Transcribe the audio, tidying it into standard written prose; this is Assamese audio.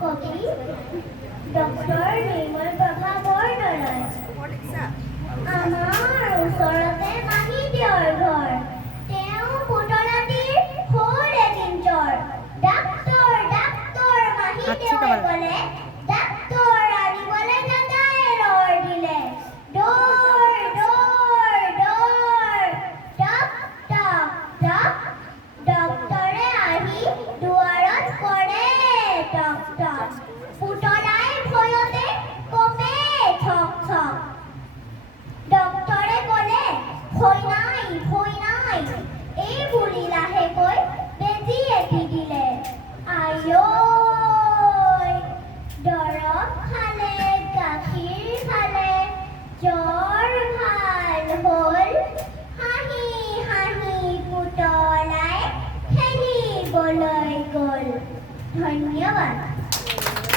কবি ডক্টৰ নিৰ্মল প্ৰভা বৰদলৈ। আমাৰ ওচৰতে মাহীদেউৰ ঘৰ। তেওঁ পুতলাটিৰ হ'ল এদিন জ্বৰ। ডাক্তৰ ডাক্তৰ মাহীদেউৱে ক'লে, ডাক্তৰ আনিবলৈ দাদাই লৰ দিলে। দৌৰ দৌৰ দৌৰ টক টক টক। ডক্তৰে আহি দুৱাৰত কৰে টক টক। পুতলাই ভয়তে কপে ঠক ঠক। ডক্তৰে ক'লে, ভয় নাই ভয় নাই। এই বুলি লাহেকৈ বেজী এটি দিলে। আইঐ দৰৱ খালে, গাখীৰ খালে, জ্বৰ ভাল হ'ল। হাঁহি হাঁহি পুতলাই খেলিবলৈ গ'ল। ধন্যবাদ।